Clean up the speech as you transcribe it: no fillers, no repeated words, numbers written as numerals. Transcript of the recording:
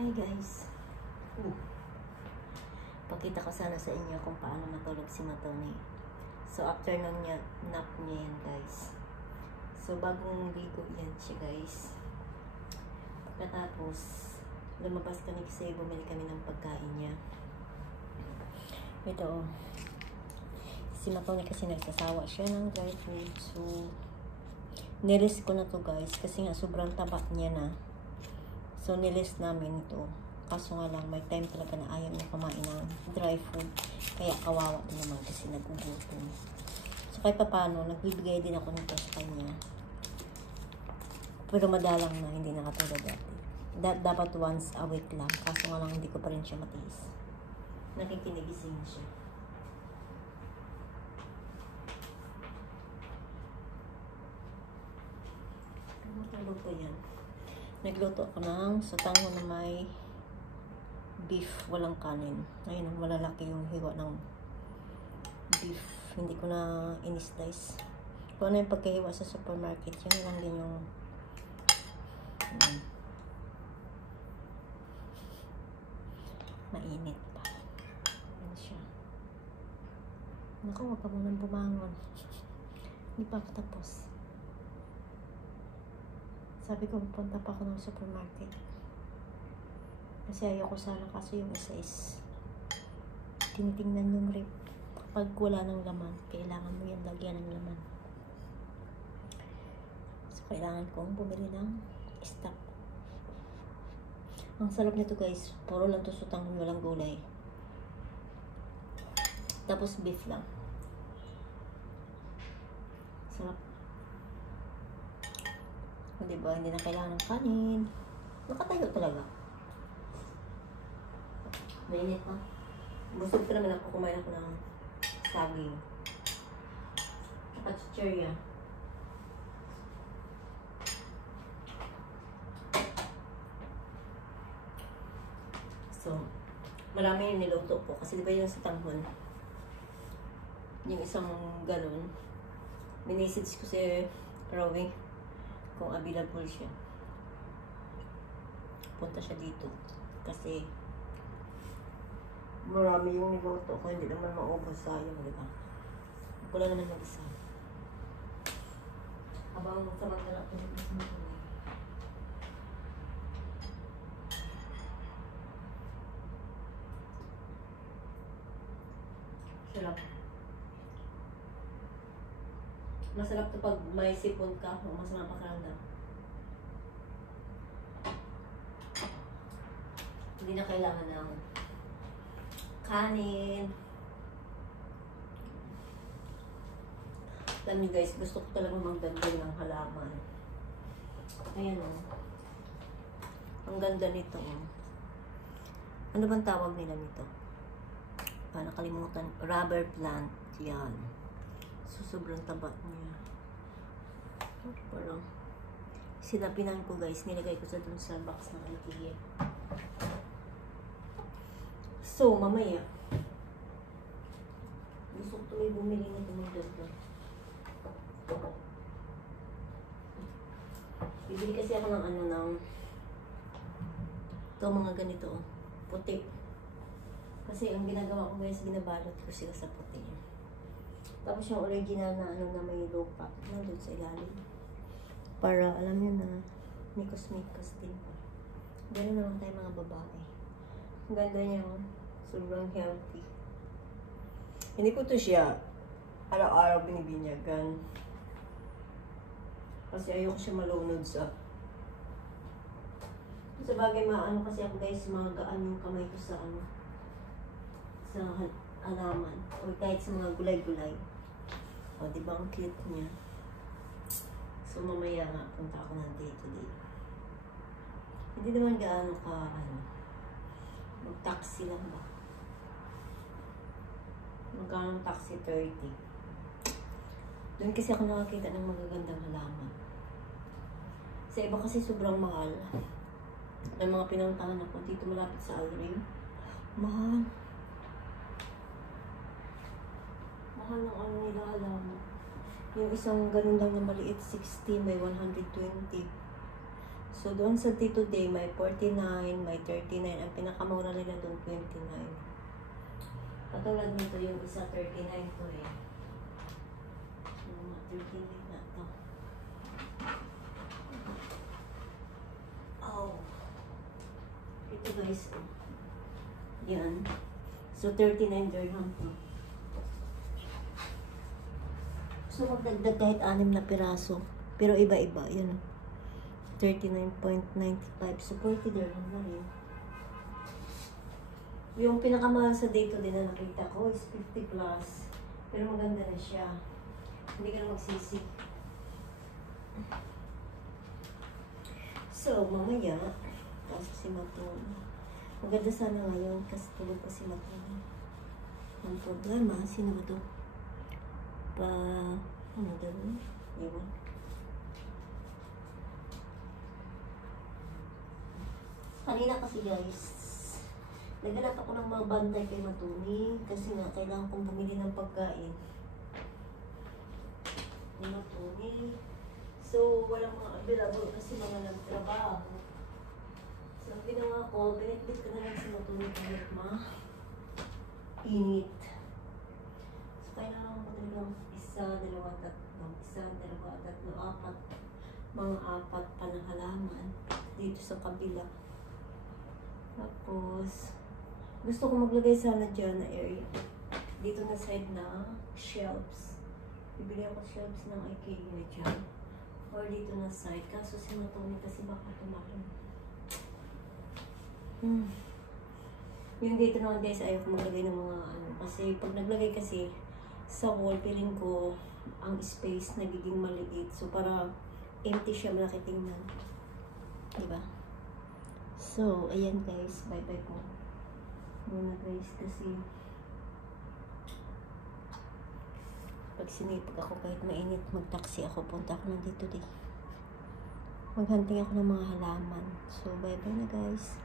Hi guys. Pakita ko sana sa inyo kung paano matulog si Matoni. So after nung nap niya yan guys. So bagong ligo yan siya guys. Pagkatapos lumabas kami kasi bumili kami ng pagkain niya. Ito si Matoni kasi nagsasawa siya ng dry food. So nilist ko na to guys kasi nga sobrang taba niya na. So, nilist namin ito. Kaso nga lang, may time talaga na ayaw niya kumain ng dry food. Kaya kawawa din naman kasi nagugutom. So, kahit pa paano, nagbibigay din ako nito sa kanya. Pero madalang na, hindi nakatulad dati. Dapat once a week lang. Kaso nga lang, hindi ko pa rin siya matiis. Nakikinigising siya. Ano tulog pa yan? Nagluto ako ng sutango na may beef, walang kanin. Ayun, malalaki yung hiwa ng beef. Hindi ko na in-slice. Kung ano yung pagkahiwa sa supermarket, yun lang din yung mainit pa. Yan siya. Naku, wag ka munang bumangon. Hindi pa ako tapos. Sabi ko, punta pa ako ng supermarket. Kasi ayoko sana kasi yung isa is tinitingnan yung rep. Kapag wala ng laman, kailangan mo yan lagyan ng laman. So, kailangan kong bumili ng stock. Ang sarap nito guys. Puro lang to sutang, walang gulay. Tapos beef lang. Sarap. Diba? Hindi na kailangan ng kanin. Nakatayo talaga. Mainit pa. Busog ka naman ako. Kumain ako ng saging. At chicherya. So, marami yung niluto ko. Kasi diba yung sa tanghon, yung isang galon, minisage ko si Rowie kung available siya. Punta siya dito. Kasi marami yung niluto ko. Hindi naman maubos, sayang, diba? Wala naman mag-isa. Habang samantala ko yung isa mo. Sarap. Masarap to pag may sipon ka, masarap pakiramdam. Hindi na kailangan ng kanin. Alam niyo guys, gusto ko talaga magdagdag ng halaman. Ayan o. Ang ganda nito o. Ano bang tawag nila nito? Nakalimutan. Rubber plant. Yan. So, sobrang taba niya. Parang sinapinan ko guys. Nilagay ko sa dun sa box ng IKEA. So, mamaya gusto ko tuloy bumili nito ng dito. Bibili kasi ako ng ano ng ito mga ganito oh. Puti. Kasi ang ginagawa ko guys, binabalot ko sila sa puti. Tapos yung original na ano na may lupa nandun sa ilalim. Para alam nyo na mikos-mikos din. Gano'n naman tayo mga babae. Ang ganda niya. Sobrang healthy. Hindi ko to siya araw-araw binibinyagan. Kasi ayoko siya malunod sa bagay maano kasi ako guys, magaan yung kamay ko sa ano sa halaman. O kahit sa mga gulay-gulay. O, diba ang cute niya? So, mamaya nga, punta ako ng day-to-day. Hindi naman gaano ka, ano, mag-taxi lang ba? Magkano ng taxi? 30. Doon kasi ako nakakita ng magagandang halaman. Sa iba kasi sobrang mahal. May mga pinuntahan ako dito malapit sa Alrim. Mahal. Mahal ng ano nila halaman. Yung isang ganun lang na maliit, 60 by 120. So, doon sa Tito Day, may 49, may 39. Ang pinakamura nila doon, 29. Katulad nito yung isa, 39 to eh. So, 39 na to. Oh. Ito guys, oh. Yan. So, 39 dirham to. So, magdagdag kahit 6 na piraso. Pero iba-iba, yun. 39.95. So, 40 dirham na rin. Yung pinakamahal sa dito din na nakita ko is 50 plus. Pero maganda na siya. Hindi ka na magsisi. So, mamaya, kasi si Matong. Maganda sana ngayon kasi tulog pa si Matong. Ang problema, sino ba ito? Ano daw? Ewan. Kanina kasi guys, naghanap ako ng mga bantay kay Matuni kasi nga kailangan kong bumili ng pagkain ni Matuni. So, walang mga available kasi mga nagtrabaho. So, ang ginawa ko, binitbit ko na lang si Matuni kahit init. So, kailangan ko talagang 1, 2, 3, 1, 2, 3, 4, mga 4 pa na halaman dito sa kabila. Tapos, gusto ko maglagay sana dyan na area. Dito na side na shelves. Bibili ako shelves ng IKEA dyan. Or dito na side. Kaso si Matoni kasi baka tumakin. Yung dito naman guys, ayaw ko maglagay ng mga ano. Kasi pag naglagay kasi sa wall, feeling ko ang space nagiging maliit. So, para empty siya, malaki tingnan. Diba? So, ayan guys, bye-bye po muna guys kasi pag sinipag ako kahit mainit, mag-taxi ako, punta ako nandito din. Maghunting ako ng mga halaman. So, bye-bye na guys.